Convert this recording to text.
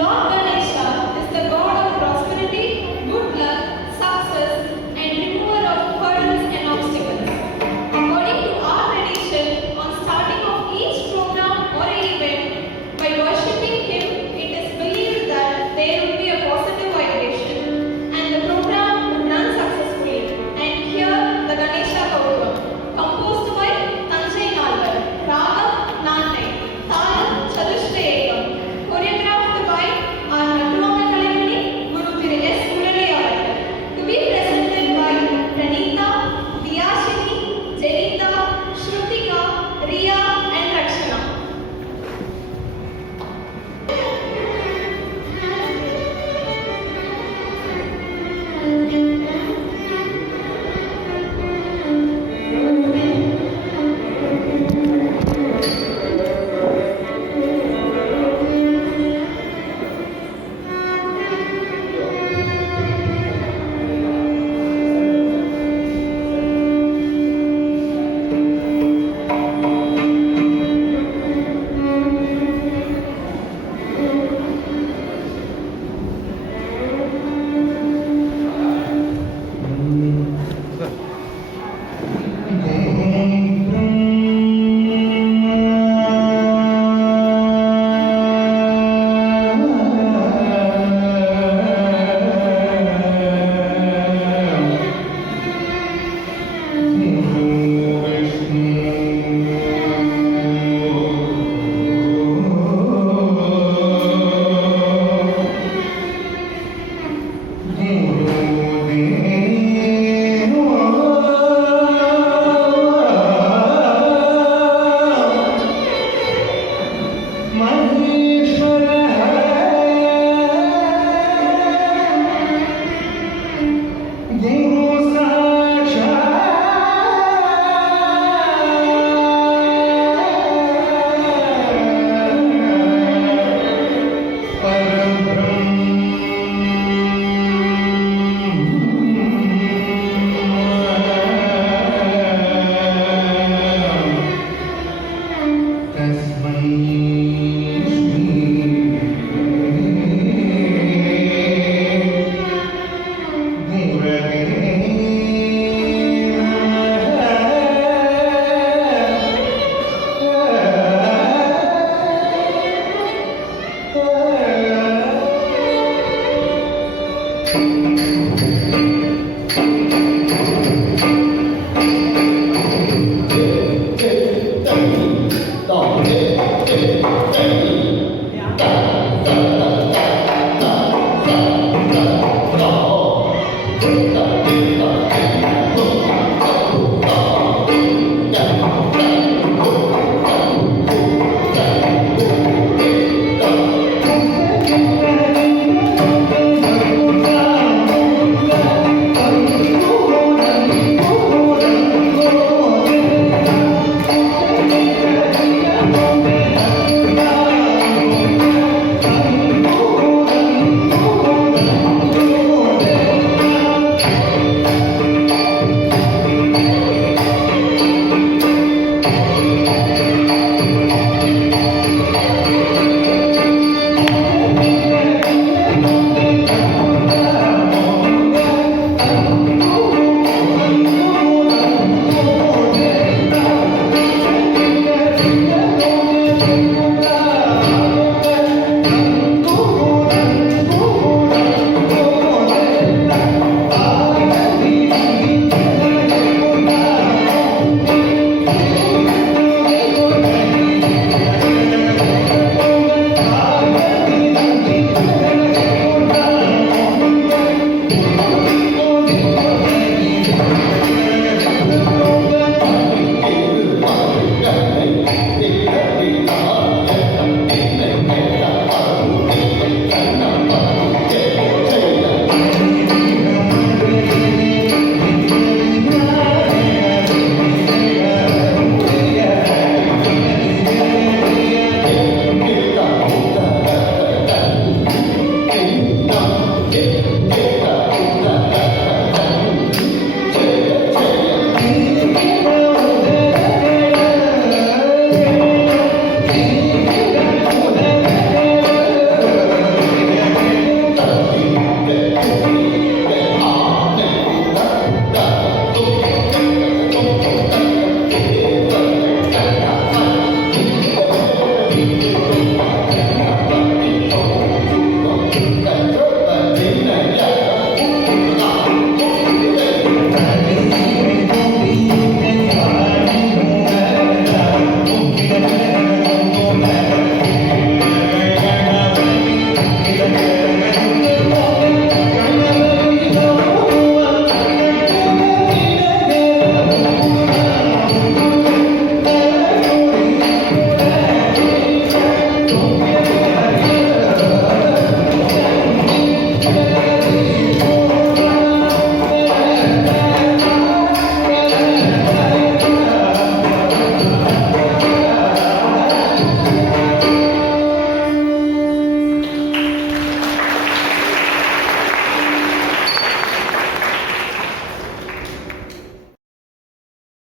Lord as